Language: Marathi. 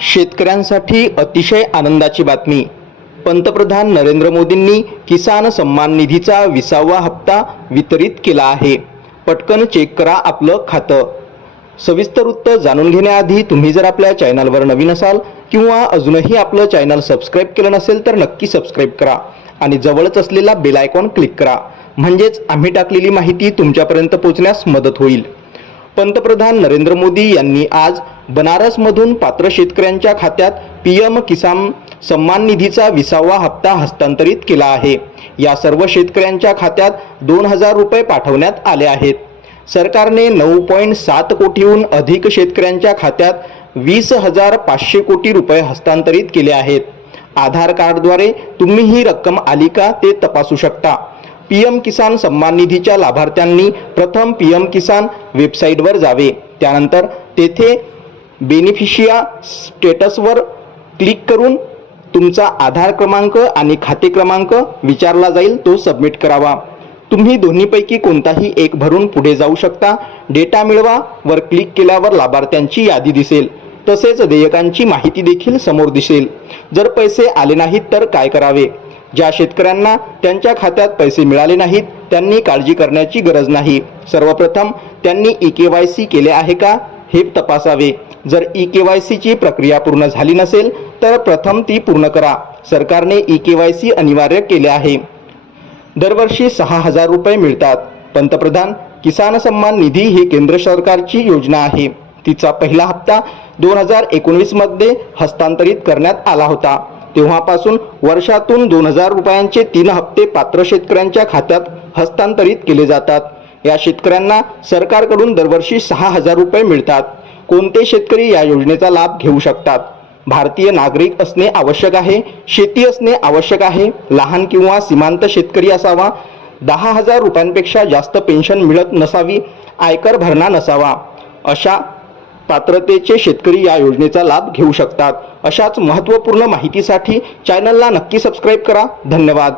शेतकऱ्यांसाठी अतिशय आनंदाची बातमी. पंतप्रधान नरेंद्र मोदींनी किसान सन्मान निधीचा विसावा हप्ता वितरित केला आहे. पटकन चेक करा आपलं खातं. सविस्तर वृत्त जाणून घेण्याआधी तुम्ही जर आपल्या चॅनलवर नवीन असाल किंवा अजूनही आपलं चॅनल सबस्क्राईब केलं नसेल तर नक्की सबस्क्राईब करा आणि जवळच असलेला बेल आयकॉन क्लिक करा. म्हणजेच आम्ही टाकलेली माहिती तुमच्यापर्यंत पोहोचण्यास मदत होईल. पंतप्रधान नरेंद्र मोदी यांनी आज बनारसमधून पात्र शेतकऱ्यांच्या खात्यात पी एम किसान सन्मान निधीचा विसावा हप्ता हस्तांतरित केला आहे. या सर्व शेतकऱ्यांच्या खात्यात दोन हजार रुपये पाठवण्यात आले आहेत. सरकारने नऊ पॉईंट सात कोटीहून अधिक शेतकऱ्यांच्या खात्यात वीस हजार पाचशे कोटी रुपये हस्तांतरित केले आहेत. आधार कार्डद्वारे तुम्ही ही रक्कम आली का ते तपासू शकता. पी एम किसान सन्मान निधीच्या लाभार्थ्यांनी प्रथम पी एम किसान वेबसाईटवर जावे. त्यानंतर तेथे बेनिफिशिया स्टेटसवर क्लिक करून तुमचा आधार क्रमांक आणि खाते क्रमांक विचारला जाईल तो सबमिट करावा. तुम्ही दोन्हीपैकी कोणताही एक भरून पुढे जाऊ शकता. डेटा मिळवा वर क्लिक केल्यावर लाभार्थ्यांची यादी दिसेल. तसेच देयकांची माहिती देखील समोर दिसेल. जर पैसे आले नाहीत तर काय करावे? ज्या शेतकऱ्यांना त्यांच्या खात्यात पैसे मिळाले नाहीत त्यांनी काळजी करण्याची गरज नाही. सर्वप्रथम त्यांनी ई के वाय सी केले आहे का हे तपासावे. जर ई के वाय सीची प्रक्रिया पूर्ण झाली नसेल तर प्रथम ती पूर्ण करा. सरकारने ई के वाय सी अनिवार्य केले आहे. दरवर्षी सहा हजार रुपये मिळतात. पंतप्रधान किसान सन्मान निधी ही केंद्र सरकारची योजना आहे. तिचा पहिला हप्ता दोन हजार एकोणवीसमध्ये हस्तांतरित करण्यात आला होता. तेव्हापासून वर्षातून दोन हजार रुपयांचे तीन हप्ते पात्र शेतकऱ्यांच्या खात्यात हस्तांतरित केले जातात. या शेतकऱ्यांना सरकारकडून दरवर्षी सहा हजार रुपये मिळतात. कोणते शेतकरी या योजनेचा लाभ घेऊ शकतात? भारतीय नागरिक असणे आवश्यक आहे शेती असणे आवश्यक आहे लहान किंवा सीमांत शेतकरी असावा दहा हजार रुपयांपेक्षा जास्त पेन्शन मिळत नसावी आयकर भरणा नसावा अशा पात्रतेचे शेतकरी या योजनेचा लाभ घेऊ शकतात. अशाच महत्त्वपूर्ण माहितीसाठी चॅनलला नक्की सबस्क्राईब करा. धन्यवाद.